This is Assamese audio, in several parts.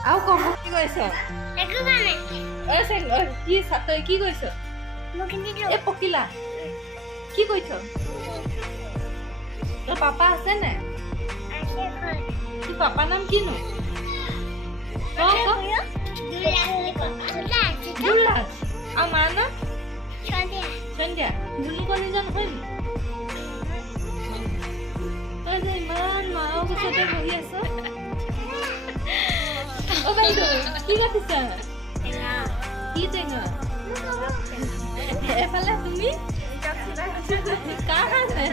আও কম কি কৈছ একো মানে কি তই কি কৈছ এ পকিলা কি কৈছ তোৰ পাপা আছে নে তোৰ পাপা নাম কিনো দুলাজ আৰু মাৰ নাম সন্ধ্যা দুলু কণীজন হয় নি তই যে ইমান মাৰ পিছতে বহি আছ অ বাইদেউ কি কাটিছা কি টেঙা এফালে তুমি কাৰ আছে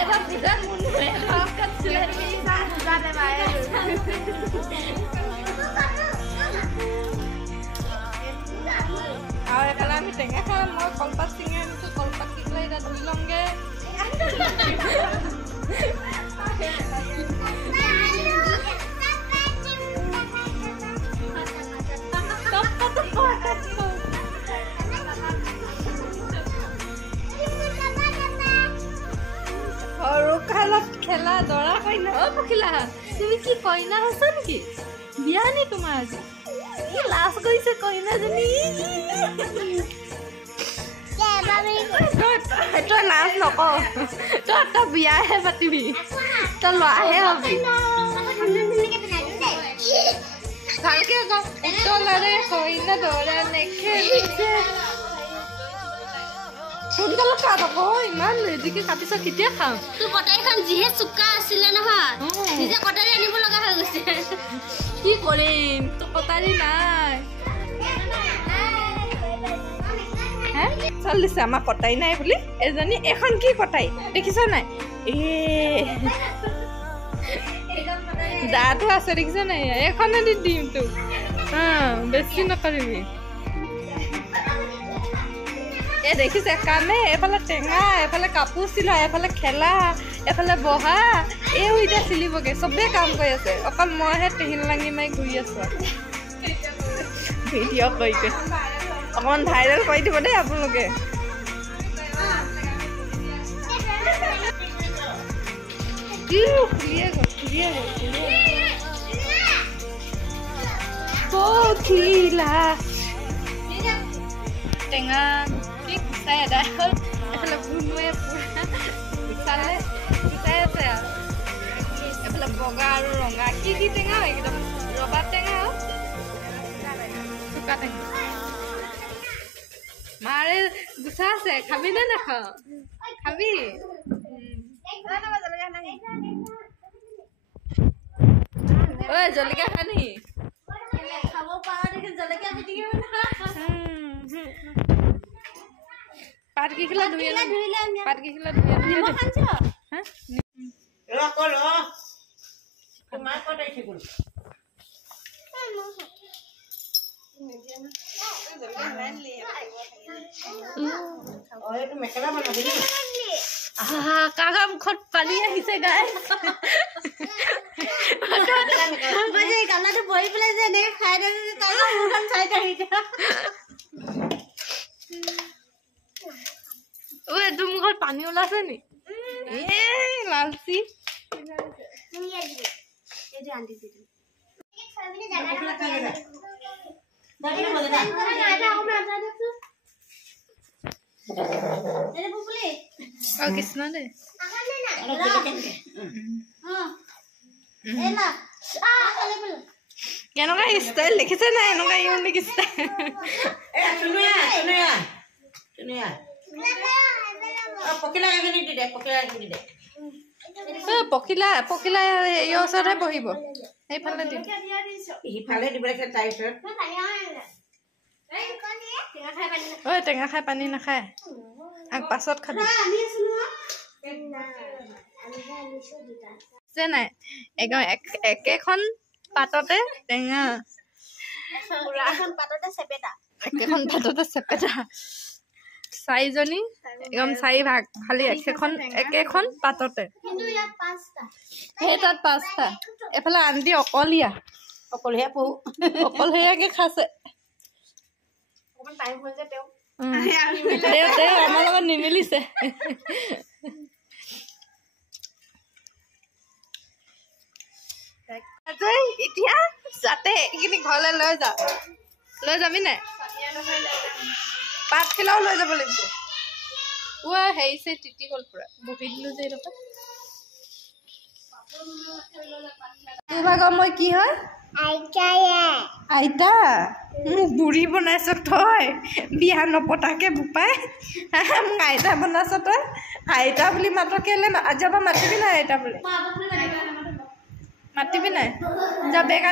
এবাৰ ভিতৰত মুনুৱে সব কাটিছিলে আৰু এফালে আমি টেঙা খাম মই কলপাত চিঙি আনিছো কলপাত কি পেলাই এতিয়া ধুই লওঁগে সৰু কালত খেলা দৰা কইনা অ পখিলা তুমি কি কইনা আছা নেকি বিয়া নি তোমাৰ আজি কি লাজ কৰিছে কইনাজনী তই লাজ নকৰ তই বিয়াহে পাতিবি তই ল'ৰাহে হবি ভালকে উতলাৰে কইনা দৰা নেখেলিছে সোনকালে কাট আকৌ ইমান লেজিকে কাটিছ কেতিয়া খাম তোৰ কটাৰীখন যিহে চোকা আছিলে নহয় নিজে কটাৰী আনিব লগা হৈ গৈছে কি কৰিম তোৰ কটাৰী নাই চল দিছে আমাৰ কটাই নাই বুলি এজনী এখন কি কটাই দেখিছ নাই দাঁতো আছে দেখিছ নাই এখনে দি দিম তোক বেছি নকৰিবি এ দেখিছে কামে এফালে টেঙা এফালে কাপোৰ চিলা এফালে খেলা এফালে বহা এইও এতিয়া চিলিবগে চবেই কাম কৰি আছে অকল মইহে টেহিন লাঙি মাৰি ঘূৰি আছো ভিডিঅ' কৰিকে অকণমান ভাইৰেল কৰি দিব দেই আপোনালোকে টেঙা কি গুচাই এদাই হ'ল এফালে বুনুৱে পুৰা গুচালে গুচাই আছে আৰু এফালে বগা আৰু ৰঙা কি কি টেঙা একদম ৰবাব টেঙা আৰু চুকা টেঙা মাৰে গুচা আছে খাবি নে নাখাওঁ খাবি ঐ জলকীয়া খানি খাব পাৰা দেখি জলকীয়া পিটিকি পাত কি খিলা ধুই পাত কি খিলা ধুই নিমখ আনছ হা ৰ কৰ তোমাক কটাইছে গুল কাকা মুখত পানী আহিছে গাই গালাটো বহি পেলাই যে এনেকে খাই মুখখন চাই তোৰ মুখত পানী ওলাইছে নি লালচি কৃষ্ণ দে কেনেকুৱা ষ্টাইল দেখিছে নাই এনেকুৱা ইউনিক ষ্টাইল পখিলা পখিলা এই ওচৰতে বহিব সেইফালে দিম সিফালে দিব লাগে তাই ওচৰত ঐ টেঙা খাই পানী নাখায় পাছত খাবি নাই একেখন পাততে টেঙা একেখন পাততে চেপেটা চাৰিজনী একদম চাৰি ভাগ খালি একেখন পাততে সেই তাত পাঁচটা এফালে আন্টি অকলীয়া অকলশৰীয়াকে খাইছে আমাৰ লগত নিমিলিছে এতিয়া যাতে এইখিনি ঘৰলৈ লৈ যা লৈ যাবি নাই পাত খিলাও লৈ যাব লাগিব হেৰি চে তিতি গ'ল পুৰা বহি দিলো যে এইডোখৰ তোৰ ভাগৰ মই কি হয় আইতা মোক বুঢ়ী বনাইছ তই বিয়া নপতাকে বোপাই মোক আইতা বনাইছ তই আইতা বুলি মাত্ৰ কেলে আজি পৰা মাতিবি নাই আইতা বুলি মাতিবি নাই যা বেগ